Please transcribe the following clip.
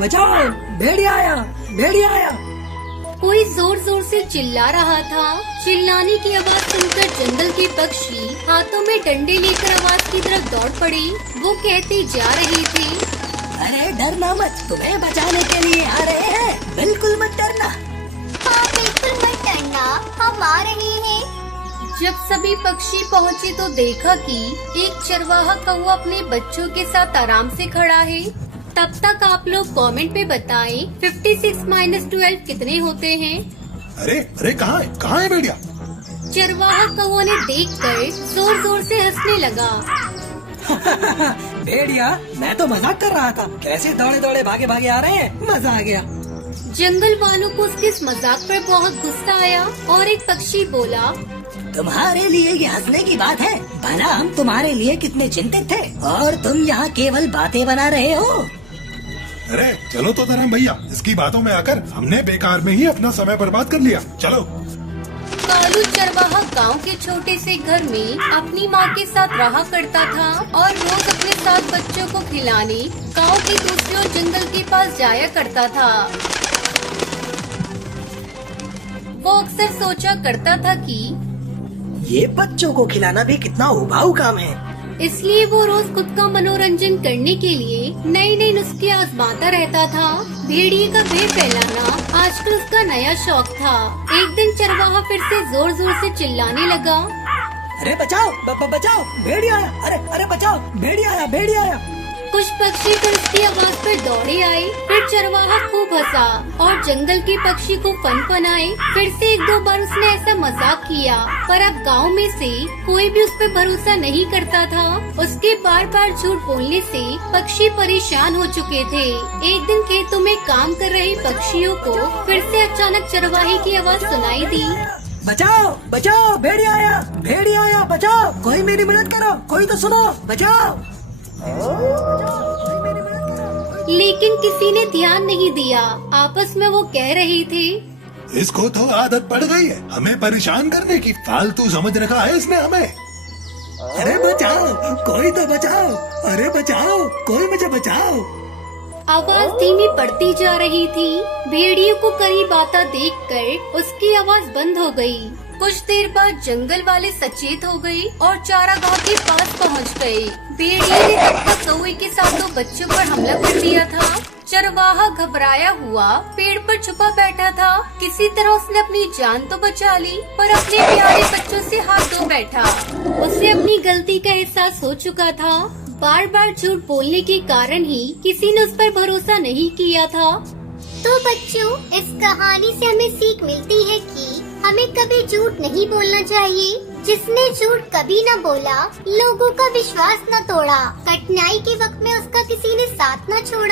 बचाओ, भेड़िया आया, भेड़िया आया। कोई जोर जोर से चिल्ला रहा था। चिल्लाने की आवाज सुनकर जंगल के पक्षी हाथों में डंडे लेकर आवाज की तरफ दौड़ पड़े। वो कहते जा रहे थे, अरे डरना मत, तुम्हें बचाने के लिए आ रहे हैं, बिल्कुल मत डरना। हाँ बिल्कुल मत डरना, हम आ रहे हैं। जब सभी पक्षी पहुँचे तो देखा कि एक चरवाहा कौवा अपने बच्चों के साथ आराम से खड़ा है। तब तक आप लोग कमेंट पे बताएं 56 - 12 कितने होते हैं। अरे अरे कहाँ है भेड़िया? चरवाहा कौवा ने देखकर जोर जोर से हंसने लगा। भेड़िया, मैं तो मजाक कर रहा था, कैसे दौड़े दौड़े भागे भागे आ रहे हैं, मजा आ गया। जंगल वालों को उसके इस मजाक पर बहुत गुस्सा आया और एक पक्षी बोला, तुम्हारे लिए ये हंसने की बात है, भला हम तुम्हारे लिए कितने चिंतित थे और तुम यहाँ केवल बातें बना रहे हो। अरे चलो तो धर्म भैया, इसकी बातों में आकर हमने बेकार में ही अपना समय बर्बाद कर लिया, चलो। कालू चरवाहा गांव के छोटे से घर में अपनी माँ के साथ रहा करता था और रोज अपने साथ बच्चों को खिलाने गांव के दूसरी ओर जंगल के पास जाया करता था। वो अक्सर सोचा करता था कि ये बच्चों को खिलाना भी कितना उबाऊ काम है, इसलिए वो रोज खुद का मनोरंजन करने के लिए नए नए नुस्खे आजमाता रहता था। भेड़िए का भय फैलाना आजकल उसका नया शौक था। एक दिन चरवाहा फिर से जोर जोर से चिल्लाने लगा, अरे बचाओ, बचाओ, भेड़िया आया, अरे बचाओ, भेड़िया आया, भेड़िया आया। कुछ पक्षी फिर उसकी आवाज पर दौड़े आए। फिर चरवाहा खूब हंसा और जंगल के पक्षी को फनफनाए। फिर से 1-2 बार उसने ऐसा मजाक किया, पर अब गांव में से कोई भी उस पर भरोसा नहीं करता था। उसके बार बार झूठ बोलने से पक्षी परेशान हो चुके थे। एक दिन खेतों में काम कर रहे पक्षियों को फिर से अचानक चरवाहे की आवाज सुनाई दी, बचाओ, बचाओ, भेड़िया आया, भेड़िया आया, बचाओ, कोई मेरी मदद करो, कोई तो सुनो, बचाओ। लेकिन किसी ने ध्यान नहीं दिया। आपस में वो कह रहे थे, इसको तो आदत पड़ गई है हमें परेशान करने की, फालतू समझ रखा है इसने हमें। अरे बचाओ, कोई तो बचाओ, अरे बचाओ, कोई मुझे बचाओ। आवाज धीमी पड़ती जा रही थी। भेड़ियों को करीब आता देखकर उसकी आवाज बंद हो गई। कुछ देर बाद जंगल वाले सचेत हो गए और चारागाह के पास पहुंच गए। भेड़िए ने तब तक कौवे के साथ 2 बच्चों पर हमला कर दिया था। चरवाहा घबराया हुआ पेड़ पर छुपा बैठा था। किसी तरह उसने अपनी जान तो बचा ली, पर अपने प्यारे बच्चों से हाथ धो बैठा। उसे अपनी गलती का एहसास हो चुका था। बार बार झूठ बोलने के कारण ही किसी ने उस पर भरोसा नहीं किया था। तो बच्चों, इस कहानी से हमें सीख मिलती है कि हमें कभी झूठ नहीं बोलना चाहिए। जिसने झूठ कभी न बोला, लोगों का विश्वास न तोड़ा, कठिनाई के वक्त में उसका किसी ने साथ न छोड़ा।